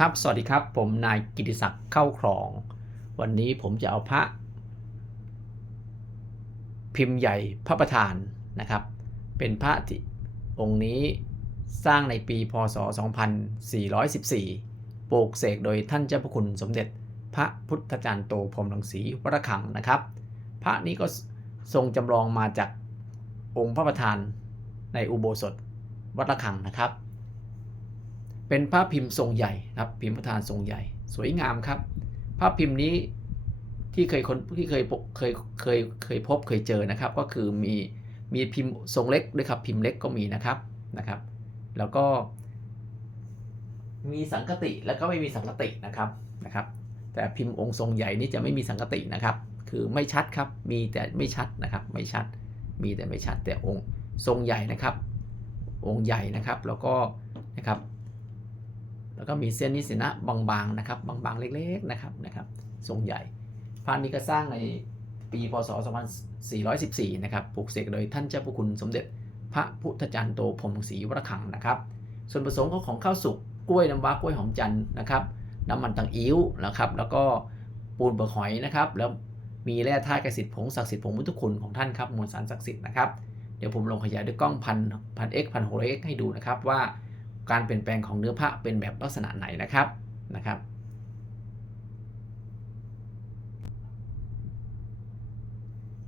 ครับ สวัสดีครับ ผมนายกิติศักดิ์เข้าครอง วันนี้ผมจะเอาพระ พิมพ์ใหญ่พระประธานนะครับ เป็นพระที่องค์นี้สร้างในปีพศ 2414 ปลูกเสกโดยท่านเจ้าพระคุณสมเด็จพระพุทธจารย์โตพรหมรังสีวรคังนะครับ พระนี้ก็ทรงจำลองมาจากองค์พระประธานในอุโบสถวัดระฆังนะครับ เป็นพระพิมพ์ทรงใหญ่ครับพิมพ์ประธานทรงใหญ่ สวยงามครับพระพิมพ์นี้ที่เคยคนที่เคยเคยเคยเคยพบเคยเจอนะครับ ก็คือมีมีพิมพ์ทรงเล็กด้วยครับพิมพ์เล็กก็มีนะครับนะครับ แล้วก็ มีสังกติแล้วก็ไม่มีสังกตินะครับนะครับ แต่พิมพ์องค์ทรงใหญ่นี่จะไม่มีสังกตินะครับ คือไม่ชัดครับมีแต่ไม่ชัดนะครับ ไม่ชัดมีแต่ไม่ชัดแต่องค์ทรงใหญ่นะครับ องค์ใหญ่นะครับ แล้วก็นะครับ แล้วก็มีเส้นนิสินะบางๆนะครับ บางๆ เล็กๆนะครับนะครับทรงใหญ่พระนี้ก็สร้างในปีพศ 2414 นะครับปลูกเสกโดยท่านเจ้าพระคุณสมเด็จพระพุทธจารย์โตพรมศรีวรคังนะครับ ส่วนผสมของข้าวสุกกล้วยน้ำว้ากล้วยหอมจันทร์นะครับ น้ำมันตังอิ้วนะครับ แล้วก็ปูนเปลือกหอยนะครับ แล้วมีแร่ธาตุกระสิทธิ์ผงศักดิ์สิทธิ์ผงพุทธคุณของท่านครับมวลสารศักดิ์สิทธิ์นะครับ เดี๋ยวผมลงขยายด้วยกล้องพันพันเอ็กพันหกเอ็กให้ดูนะครับว่า การเปลี่ยนแปลงของเนื้อพระเป็นแบบลักษณะไหนนะครับนะครับ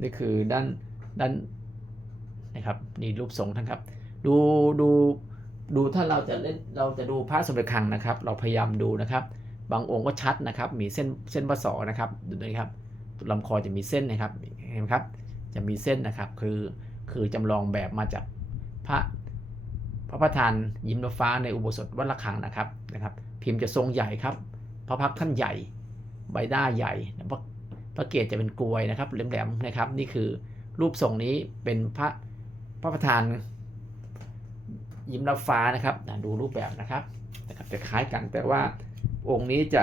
นี่คือด้านด้านนะครับนี่รูปทรงท่านครับ ดูดูดูถ้าเราจะเล่นเราจะดูพระสมเด็จคังนะครับ เราพยายามดูนะครับ บางองค์ก็ชัดนะครับ มีเส้นเส้นประสอนะครับดูนะครับลำคอจะมีเส้นนะครับเห็นไหมครับ จะมีเส้นนะครับคือคือจำลองแบบมาจากพระ พระประธานยิ้มฟ้าในอุโบสถวัดระฆังนะครับนะครับ พิมพ์จะทรงใหญ่ครับ พระพักท่านใหญ่ ใบหน้าใหญ่พระพระเกศจะเป็นกลวยนะครับแหลมๆนะครับ นี่คือรูปทรงนี้เป็นพระพระประธานยิ้มรับฟ้านะครับดูรูปแบบนะครับนะครับจะคล้ายกันแต่ว่าองค์นี้จะ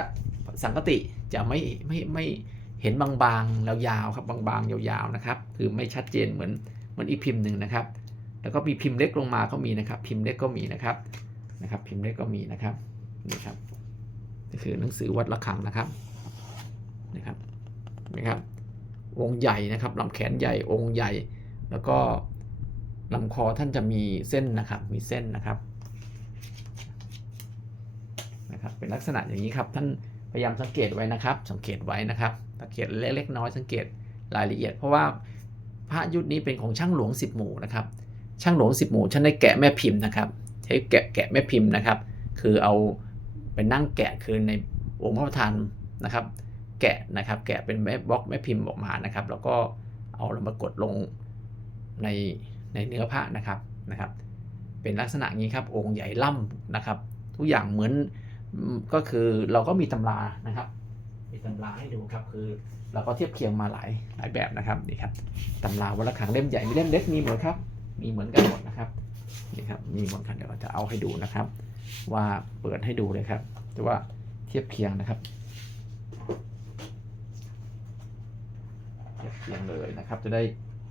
สังกติจะไม่ไม่ไม่เห็นบางๆแล้วยาวครับบางๆยาวๆนะครับ คือไม่ชัดเจนเหมือนเหมือนอีกพิมพ์หนึ่งนะครับ แล้วก็มีพิมพ์เล็กลงมาก็มีนะครับ พิมพ์เล็กก็มีนะครับนะครับ พิมพ์เล็กก็มีนะครับนี่ครับนี่คือหนังสือวัดระฆังนะครับนะครับนะครับ องค์ใหญ่นะครับลำแขนใหญ่องค์ใหญ่ แล้วก็ลำคอท่านจะมีเส้นนะครับ มีเส้นนะครับนะครับ เป็นลักษณะอย่างนี้ครับ ท่านพยายามสังเกตไว้นะครับ สังเกตไว้นะครับ สังเกตเล็กๆน้อยสังเกตรายละเอียด เพราะว่าพระยุคนี้เป็นของช่างหลวงสิบหมู่นะครับ ช่างหลวงสิบหมู่ท่านได้แกะแม่พิมพ์นะครับใช้แกะแกะแม่พิมพ์นะครับ คือเอาไปนั่งแกะคือในองค์พระประธานนะครับ แกะนะครับ แกะเป็นแม่บล็อกแม่พิมพ์ออกมานะครับ แล้วก็เอามากดลงในในเนื้อผ้านะครับนะครับ เป็นลักษณะนี้ครับองค์ใหญ่ล่ำนะครับ ทุกอย่างเหมือนก็คือเราก็มีตำรานะครับ มีตำราให้ดูครับคือเราก็เทียบเคียงมาหลายหลายแบบนะครับนี่ครับตำราวัดระฆังเล่มใหญ่มีเล่มเล็กมีหมดครับ มีเหมือนกันหมดนะครับนี่ครับมีหมดครับเดี๋ยวเราจะเอาให้ดูนะครับ ว่าเปิดให้ดูเลยครับแต่ว่าเทียบเคียงนะครับเทียบเคียงเลยนะครับ จะได้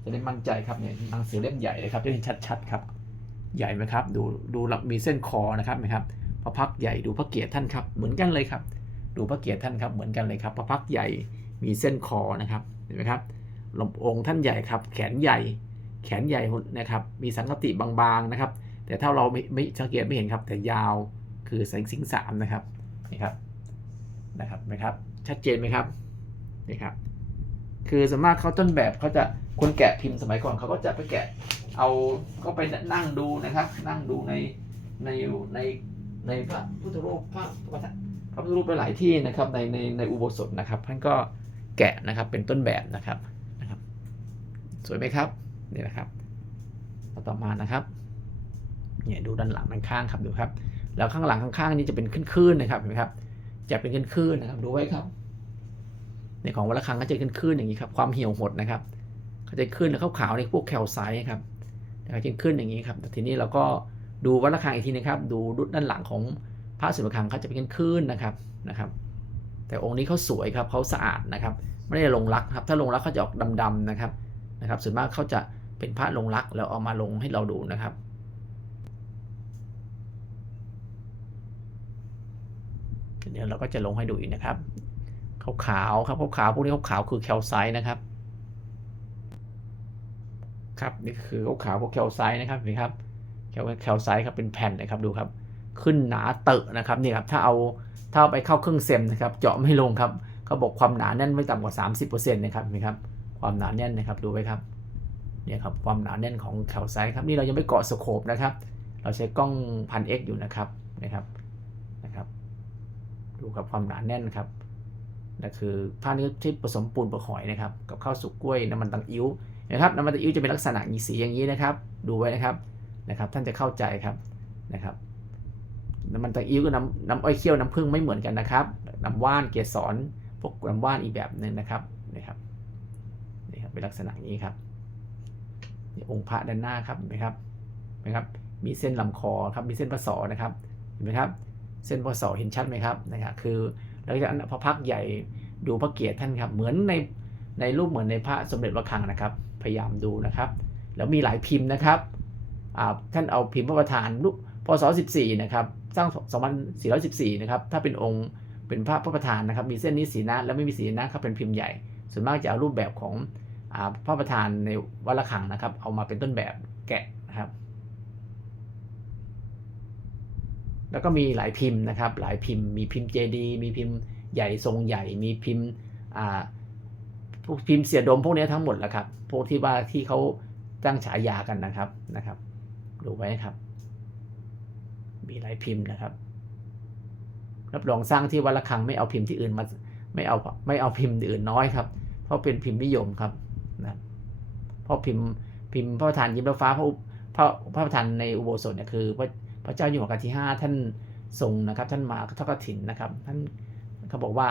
จะได้มั่นใจครับเนี่ยหนังสือเล่มใหญ่เลยครับจะเห็นชัดๆครับ ใหญ่ไหมครับดูดูหลักมีเส้นคอนะครับไหมครับพระพักใหญ่ดูพระเกียรติท่านครับเหมือนกันเลยครับ ดูพระเกียรติท่านครับเหมือนกันเลยครับ พระพักใหญ่มีเส้นคอนะครับเห็นไหมครับลำองค์ท่านใหญ่ครับ แขนใหญ่ แขนใหญ่นะครับ มีสังกติบางๆนะครับ แต่ถ้าเราไม่ไม่สังเกตไม่เห็นครับ แต่ยาวคือแสงสิงสามนะครับนี่ครับนะครับไหมครับ ชัดเจนไหมครับนี่ครับ คือสวนมากเขาต้นแบบเขาจะคนแกะพิมพ์สมัยก่อนเขาก็จะไปแกะเอาก็ไปนั่งดูนะครับ นั่งดูในในในในพระพุทธรูปพระพระพระพุทธรูปไปหลายที่นะครับในในในอุโบสถนะครับท่านก็แกะนะครับเป็นต้นแบบนะครับนะครับ สวยไหมครับ นี่นะครับต่อมานะครับเนี่ยดูด้านหลังด้านข้างครับดูครับ แล้วข้างหลังข้างๆนี้จะเป็นคลื่นๆนะครับเห็นไหมครับ จะเป็นคลื่นๆนะครับดูไว้ครับในของวัลคังก็จะขึ้นขึ้นอย่างนี้ครับความเหี่ยวหดนะครับเขาจะขึ้นแล้วขาวๆในพวกแคลไซต์ครับแต่เขาจะขึ้นอย่างนี้ครับแต่ทีนี้เราก็ดูวัลคังอีกทีนะครับ ดูด้านหลังของพระสุรคังเขาจะเป็นขึ้นนะครับนะครับ แต่องค์นี้เขาสวยครับเขาสะอาดนะครับ ไม่ได้ลงรักครับ ถ้าลงรักเขาจะออกดำๆนะครับ นะครับ ส่วนมากเขาจะเป็นพระลงรักแล้วเอามาลงให้เราดูนะครับเดี๋ยวเราก็จะลงให้ดูอีกนะครับขาวๆครับขาวๆพวกนี้ขาวๆคือแคลไซต์นะครับ ครับนี่คือขาวๆพวกแคลไซต์นะครับนี่ครับแคลแคลไซต์ครับเป็นแผ่นนะครับดูครับ ขึ้นหนาเตอะนะครับนี่ครับถ้าเอาถ้าเอาไปเข้าเครื่องเซมนะครับ เจาะไม่ลงครับเขาบอกความหนาแน่นไม่ต่ำกว่า 30%นะครับนี่ครับ ความหนาแน่นนะครับดูไว้ครับเนี่ยครับความหนาแน่นของแคลไซต์ครับนี่เรายังไม่เกาะสโคปนะครับ เราใช้กล้องพันเอยู่นะครับนะครับนะครับดูครับความหนาแน่นครับนั่นคือผ้าเนื้อที่ผสมปูนปลือกหอยนะครับ กับข้าวสุกกล้วยน้ำมันตังอิ้วนะครับน้ำมันตังอิ้วจะเป็นลักษณะมีสีอย่างนี้นะครับ ดูไว้นะครับนะครับ ท่านจะเข้าใจครับนะครับน้ำมันตะอิ้วกับน้ำน้ำอ้อยเคี่ยวน้ำผึ้งไม่เหมือนกันนะครับ น้ำว่านเกสรพวกน้ำว่านอีกแบบหนึ่งนะครับนี่ครับนี่ครับ เป็นลักษณะนี้ครับองค์พระด้านหน้าครับเห็นไหมครับเห็นไหมครับมีเส้นลำคอครับมีเส้นพระศอนะครับเห็นไหมครับ เส้นพระศอเห็นชัดไหมครับนะครับคือหลังจากนั้นพระพักใหญ่ดูพระเกียรติท่านครับ เหมือนในในรูปเหมือนในพระสมเด็จพระคังนะครับ พยายามดูนะครับ แล้วมีหลายพิมพ์นะครับท่านเอาพิมพ์พระประธานรูปพศ14นะครับสร้าง2414นะครับถ้าเป็นองค์เป็นพระพระประธานนะครับ มีเส้นนี้สีนะแล้วไม่มีสีนะครับเป็นพิมพ์ใหญ่ ส่วนมากจะเอารูปแบบของ พระประธานในวัดระฆังนะครับ เอามาเป็นต้นแบบแกะนะครับ แล้วก็มีหลายพิมพ์นะครับ หลายพิมพ์ มีพิมพ์เจดีมีพิมพ์ใหญ่ทรงใหญ่ มีพิมพ์อ่าพวกพิมพ์เสียดมพวกนี้ทั้งหมดแหละครับ พวกที่ว่าที่เขาตั้งฉายากันนะครับนะครับ ดูไว้ครับ มีหลายพิมพ์นะครับ รับรองสร้างที่วัดระฆังไม่เอาพิมพ์ที่อื่นมาไม่เอาไม่เอาพิมพ์อื่นน้อยครับ เพราะเป็นพิมพ์นิยมครับ นะพราะพิมพ์พิมพ์พระประธานยิ้มรับฟ้าพระอุพระพระประธานในอุโบสถเนี่ยคือพระพระเจ้าอยู่หัวรัชกาลที่ 5 ท่านทรงนะครับ ท่านมาทอดกฐินนะครับ ท่านเขาบอกว่า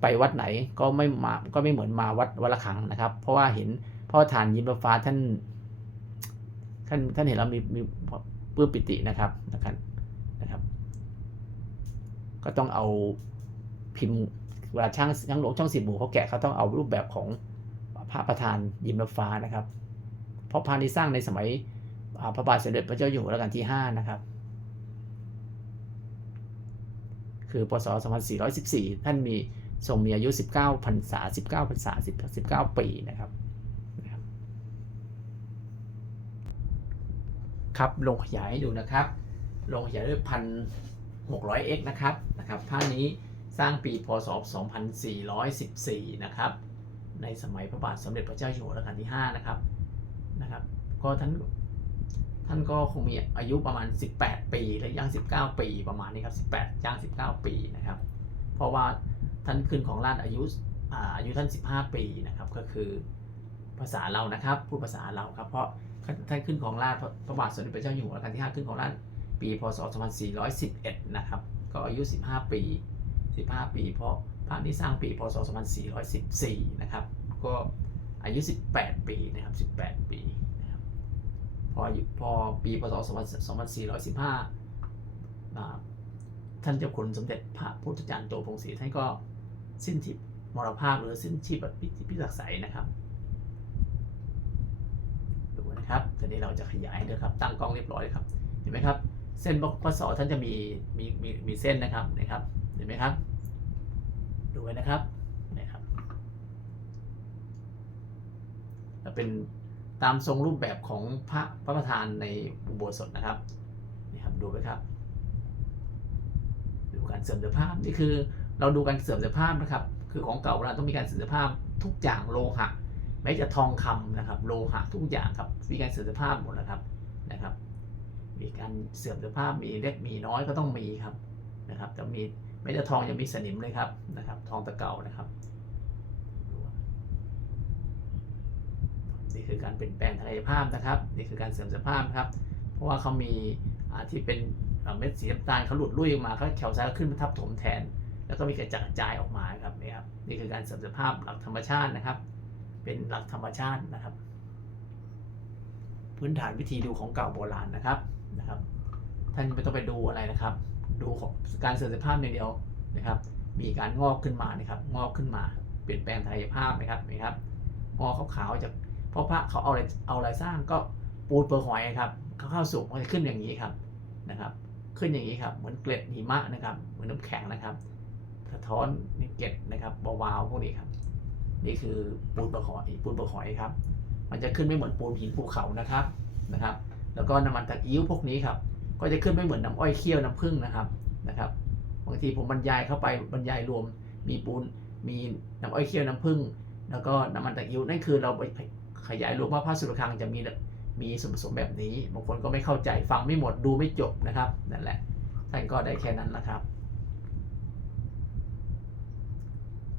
ไปวัดไหนก็ไม่มาก็ไม่เหมือนมาวัดวัดระฆังนะครับ เพราะว่าเห็นพระประธานยิ้มรับฟ้าท่าน ท่านท่านเห็นแล้วมีมีปลื้มปิตินะครับนะครับนะครับ ก็ต้องเอาพิมพ์เวลาช่างช่างหลวงช่างสิบหมู่เขาแกะเขาต้องเอารูปแบบของ พระประธานยิมรับฟ้านะครับ เพราะพระนี้สร้างในสมัยพระบาทสมเด็จพระเจ้าอยู่หัวรัชกาลที่ 5 นะครับ คือพศ 2414 ท่านมีทรงมีอายุ 19พรรษา 19พรรษา10 19ปีนะครับครับลงขยายให้ดูนะครับลงขยายด้วยพันหกร้อยเอ็กนะครับนะครับผ้านี้สร้างปีพศ 2414 นะครับ ในสมัยพระบาทสมเด็จพระเจ้าอยู่หัวรัชกาลที่5นะครับนะครับ ก็ท่านท่านก็คงมีอายุประมาณ 18 ปีและย่าง 19 ปีประมาณนี้ครับ 18ย่าง 19 ปีนะครับ เพราะว่าท่านขึ้นของราชอายุอ่าอายุท่าน 15 ปีนะครับ ก็คือภาษาเรานะครับพูดภาษาเราครับ เพราะท่านขึ้นของราชพระบาทสมเด็จพระเจ้าอยู่หัวรัชกาลที่ 5 ขึ้นของราชปี พศ 2411 นะครับ ก็อายุ 15 ปี 15 ปี เพราะ พระนี้สร้างปีพศ 2414 นะครับ ก็อายุ 18 ปีนะครับ 18 ปีนะครับ พอพอปีพศ 2415 ท่านเจ้าคุณสมเด็จพระพุทธจารย์โตพงศรีท่านก็สิ้นชีพมรภาพหรือสิ้นชีพแบบพิจักษ์ใสนะครับดูนะครับทีนี้เราจะขยายด้วยครับ ตั้งกล้องเรียบร้อยเลยครับเห็นไหมครับ เส้นพศท่านจะมีมีมีมีเส้นนะครับนะครับเห็นไหมครับ ดูไว้นะครับนะครับจะเป็นตามทรงรูปแบบของพระพระประธานในอุโบสถนะครับนี่ครับดูไว้ครับ ดูการเสริมสภาพนี่คือเราดูการเสริมสภาพนะครับ คือของเก่าเราต้องมีการเสริมสภาพทุกอย่างโลหะแม้จะทองคำนะครับ โลหะทุกอย่างครับมีการเสื่อมสภาพหมดแล้วครับนะครับ มีการเสื่อมสภาพมีเล็กมีน้อยก็ต้องมีครับนะครับแต่มี แม้จะทองยังมีสนิมเลยครับนะครับ ทองตะเก่านะครับนี่คือการเปลี่ยนแปลงทางกายภาพนะครับ นี่คือการเสื่อมสภาพครับ เพราะว่าเขามีอ่าที่เป็นเม็ดสีน้ำตาลเขาหลุดลุ่ยออกมาเขาแขวซ้ายก็ขึ้นมาทับถมแทน แล้วก็มีการจักระจายออกมาครับนี่ครับนี่คือการเสื่อมสภาพหลักธรรมชาตินะครับ เป็นหลักธรรมชาตินะครับ พื้นฐานวิธีดูของเก่าโบราณนะครับนะครับ ท่านไม่ต้องไปดูอะไรนะครับ ดูของการเสื่อมสภาพอย่างเดียวนะครับ มีการงอกขึ้นมานะครับ งอกขึ้นมา เปลี่ยนแปลงทางกายภาพนะครับนี่ครับงอขาวๆจากเพราะพระเขาเอาอะไรเอาอะไรสร้างก็ปูนเปลือกหอยครับเขาเข้าสูงมันจะขึ้นอย่างนี้ครับนะครับ ขึ้นอย่างนี้ครับเหมือนเกล็ดหิมะนะครับเหมือนน้ำแข็งนะครับสะท้อนนี่เกล็ดนะครับวาวๆพวกนี้ครับ นี่คือปูนเปลือกหอยปูนเปลือกหอยครับ มันจะขึ้นไม่เหมือนปูนหินภูเขานะครับนะครับ แล้วก็น้ำมันตะอิ้วพวกนี้ครับ ก็จะขึ้นไม่เหมือนน้ำอ้อยเคี่ยวน้ำผึ้งนะครับนะครับ บางทีผมบรรยายเข้าไปบรรยายรวม มีปูนมีน้ำอ้อยเคี่ยวน้ำผึ้งแล้วก็น้ำมันตะอิ้วนั่นคือเราไปขยายรวมว่าพระสุรคังจะมีมีส่วนผสมแบบนี้บางคนก็ไม่เข้าใจฟังไม่หมดดูไม่จบนะครับนั่นแหละท่านก็ได้แค่นั้นนะครับ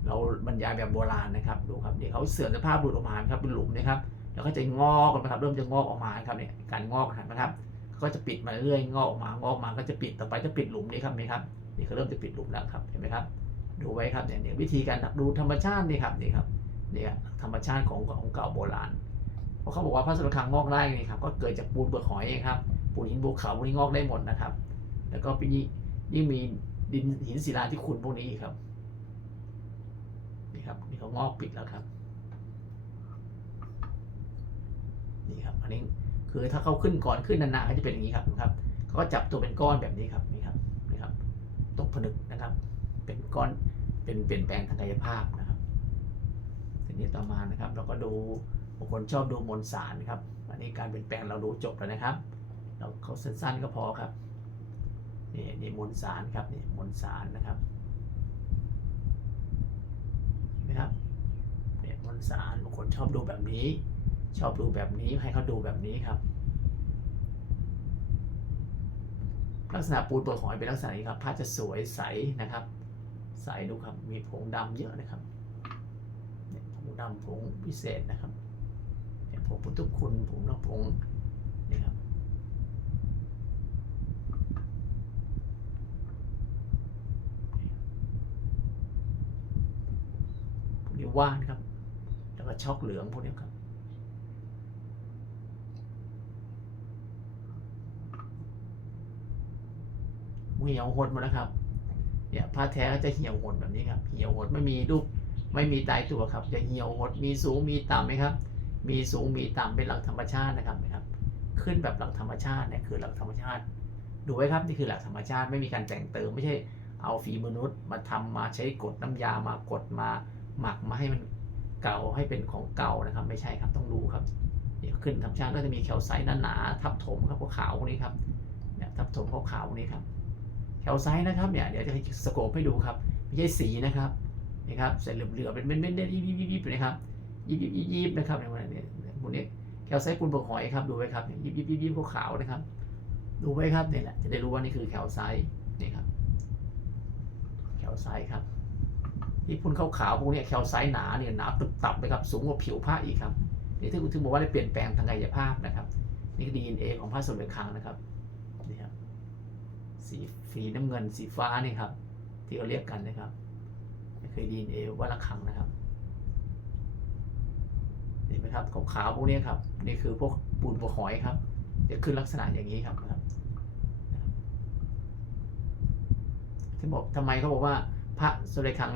เราบรรยายแบบโบราณนะครับดูครับเดี๋ยวเขาเสื่อมสภาพหลุดออกมาครับเป็นหลุมนะครับแล้วก็จะงอกกันนะครับเริ่มจะงอกออกมาครับเนี่ยการงอกนะครับ ก็จะปิดมาเรื่อยงอกออกมางอกมาก็จะปิดต่อไปจะปิดหลุมนี่ครับนี่ครับนี่เขาเริ่มจะปิดหลุมแล้วครับเห็นไหมครับ ดูไว้ครับเนี่ยเนี่ยวิธีการดูธรรมชาตินี่ครับนี่ครับเนี่ยธรรมชาติของของเก่าโบราณเพราะเขาบอกว่าพระสุรคังงอกได้นี่ครับก็เกิดจากปูนเปลือกหอยเองครับปูนหินภูเขาพวกนี้งอกได้หมดนะครับ แล้วก็ปีนี้ยิ่งมีดินหินศิลาที่ขุนพวกนี้ครับนี่ครับนี่เขางอกปิดแล้วครับนี่ครับอันนี้ คือถ้าเขาขึ้นก่อนขึ้นนานๆเขาจะเป็นอย่างนี้ครับนะครับเขาก็จับตัวเป็นก้อนแบบนี้ครับนี่ครับนี่ครับตกผนึกนะครับ เป็นก้อนเป็นเปลี่ยนแปลงทางกายภาพนะครับทีนี้ต่อมานะครับ เราก็ดูบางคนชอบดูมวลสารครับอันนี้การเปลี่ยนแปลงเราดูจบแล้วนะครับ เราเขาสั้นๆก็พอครับนี่นี่มวลสารครับนี่มวลสารนะครับนไหมครับเนี่ยมวลสารบางคนชอบดูแบบนี้ ชอบดูแบบนี้ให้เขาดูแบบนี้ครับ ลักษณะปูนเปลือกหอยเป็นลักษณะนี้ครับผ้าจะสวยใสนะครับ ใสดูครับมีผงดำเยอะนะครับเนี่ยผงดำผงพิเศษนะครับเนี่ยผงพุทธคุณผงน้ำผงนี่ครับพวกนี้ว่านครับ แล้วก็ช็อกเหลืองพวกนี้ครับ เหี่ยวหดหมดแล้วครับ เนี่ยผ้าแท้ก็จะเหี่ยวหดแบบนี้ครับ เหี่ยวหดไม่มีรูปไม่มีตายตัวครับ จะเหี่ยวหดมีสูงมีต่ำไหมครับ มีสูงมีต่ำเป็นหลักธรรมชาตินะครับนะครับ ขึ้นแบบหลักธรรมชาติเนี่ยคือหลักธรรมชาติ ดูไว้ครับนี่คือหลักธรรมชาติไม่มีการแต่งเติมไม่ใช่เอาฝีมนุษย์มาทำมาใช้กดน้ำยามากดมาหมักมาให้มันเก่าให้เป็นของเก่านะครับ ไม่ใช่ครับต้องดูครับเนี่ยขึ้นธรรมชาติก็จะมีแคลไซต์หนาๆทับถมครับพวกขาวพวกนี้ครับเนี่ยทับถมขาวๆพวกนี้ครับ แถวซ้ายนะครับเนี่ยเดี๋ยวจะสโคปให้ดูครับไม่ใช่สีนะครับนี่ครับใส่เหลือๆเป็นเม็ดๆยิบยิบยิบยิบนะครับยิบยิบยิบนะครับในวันนี้พวกนี้แถวซ้ายปูนเปลือกหอยครับดูไว้ครับยิบยิบยิบยิบขาวๆนะครับ ดูไว้ครับนี่แหละจะได้รู้ว่านี่คือแถวซ้ายนี่ครับแถวซ้ายครับที่พุ่นขาวๆพวกนี้แถวซ้ายหนาเนี่ยหนาตึบตับเลยครับสูงกว่าผิวผ้าอีกครับนี่ที่ถึงบอกว่าได้เปลี่ยนแปลงทางกายภาพนะครับนี่คือ DNA ของผ้าส่วนเหลือคางนะครับนะครับ สีสีน้ำเงินสีฟ้านี่ครับ ที่เขาเรียกกันนะครับนี่คือดีเอวัละคังนะครับเห็นไหมครับขาวๆพวกนี้ครับนี่คือพวกปูนปลวหอยครับ จะขึ้นลักษณะอย่างนี้ครับนะครับที่บอกทำไมเขาบอกว่าพระสุริคัง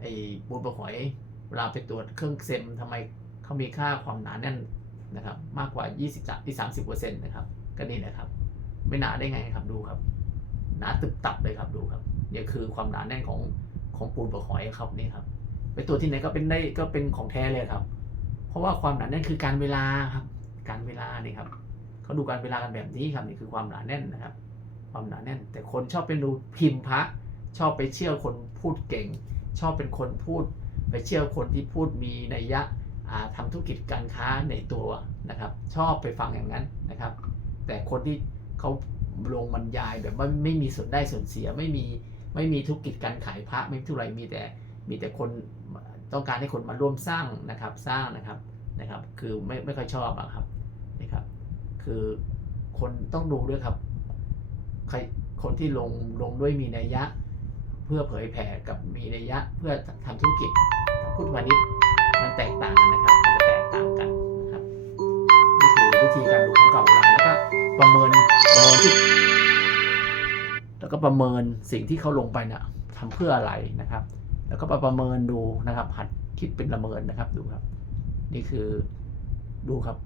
ไอ้ปูนปลวหอยเวลาไปตรวจเครื่องเซมทำไมเขามีค่าความหนาแน่นนะครับ มากกว่า 20ที่30เปอร์เซ็นต์นะครับ ก็นี่นะครับ ไม่หนาได้ไงครับดูครับ หนาตึบตับเลยครับดูครับเนี่ยคือความหนาแน่นของของปูนปลือกหอยครับนี่ครับไปตัวที่ไหนก็เป็นได้ก็เป็นของแท้เลยครับ เพราะว่าความหนาแน่นคือการเวลาครับ การเวลานี่ครับเขาดูการเวลากันแบบนี้ครับนี่คือความหนาแน่นนะครับ ความหนาแน่น แต่คนชอบเป็นดูพิมพ์พระ ชอบไปเชื่อคนพูดเก่ง ชอบเป็นคนพูด ไปเชื่อคนที่พูดมีนัยยะอ่าทำธุรกิจการค้าในตัวนะครับ ชอบไปฟังอย่างนั้นนะครับ แต่คนที่ เขาลงบรรยายแบบว่าไม่มีส่วนได้ส่วนเสียไม่มีไม่มีธุรกิจการขายพระไม่ทุไรมีแต่มีแต่คนต้องการให้คนมาร่วมสร้างนะครับสร้างนะครับนะครับ คือไม่ไม่ค่อยชอบอะครับนะครับ คือคนต้องดูด้วยครับใครคนที่ลงลงด้วยมีนัยยะ เพื่อเผยแผ่กับมีนัยยะเพื่อทำธุรกิจพุทธวานิชมันแตกต่างกันนะครับมันจะแตกต่างกันนะครับนี่คือวิธีการดูของเก่าโบรา ประเมินประเมินที่แล้วก็ประเมินสิ่งที่เขาลงไปนี่ยทำเพื่ออะไรนะครับ แล้วก็ประเมินดูนะครับ หัดคิดเป็นประเมินนะครับดูครับ นี่คือดูครับ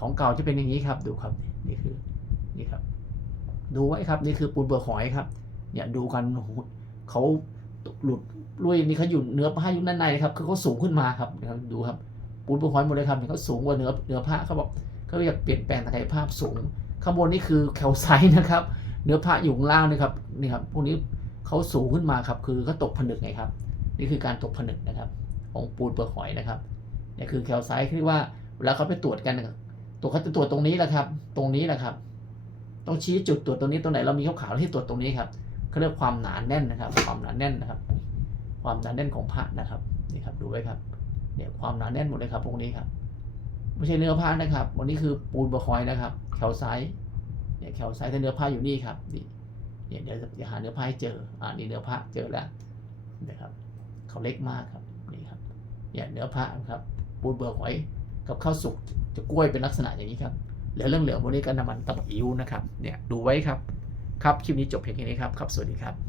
ของเก่าจะเป็นอย่างนี้ครับดูครับ นี่คือนี่ครับ ดูไว้ครับ นี่คือปูนเปลือกหอยครับ เนี่ยดูกันเขาหลุดลุยนี่เขาอยู่เนื้อผ้าอยู่ด้านในนะครับคือเขาสูงขึ้นมาครับนะครับดูครับปูนปูหอยหมดเลยครับเนี่ยเขาสูงกว่าเนื้อเนื้อผ้าเขาบอกเขาอยากเปลี่ยนแปลงทางกายภาพสูง ข้างบนนี่คือแคลไซต์นะครับ เนื้อผ้าอยู่ข้างล่างนะครับนี่ครับพวกนี้เขาสูงขึ้นมาครับ คือเขาตกผนึกไงครับ นี่คือการตกผนึกนะครับ ของปูนเปลือกหอยนะครับนี่คือแคลไซต์ที่ว่าเวลาเขาไปตรวจกันนะครับตัวเขาจะตรวจตรงนี้แหละครับ ตรงนี้แหละครับ ต้องชี้จุดตรวจตรงนี้ตรงไหนเรามีขาวๆที่ตรวจตรงนี้ครับเขาเรียกความหนาแน่นนะครับ ความหนาแน่นนะครับ ความหนาแน่นของผ้านะครับนี่ครับดูไว้ครับเนี่ยความหนาแน่นหมดเลยครับพวกนี้ครับ ไม่ใช่เนื้อผ้านะครับ วันนี้คือปูนเปลือกหอยนะครับ แคลไซต์เนี่ยแคลไซต์ถ้าเนื้อผ้าอยู่นี่ครับนี่เนี่ยเดี๋ยวจะหาเนื้อผ้าให้เจอ อ่านี่เนื้อผ้าเจอแล้วนะครับ เขาเล็กมากครับนี่ครับเนี่ยเนื้อผ้าครับ ปูนเปลือกหอยกับข้าวสุกจะกล้วยเป็นลักษณะอย่างนี้ครับเหลือเรื่องเหลือวกนี้ก็น้ำมันตะไบอิ้วนะครับเนี่ยดูไว้ครับ ครับคลิปนี้จบเพียงแค่นี้ครับครับสวัสดีครับ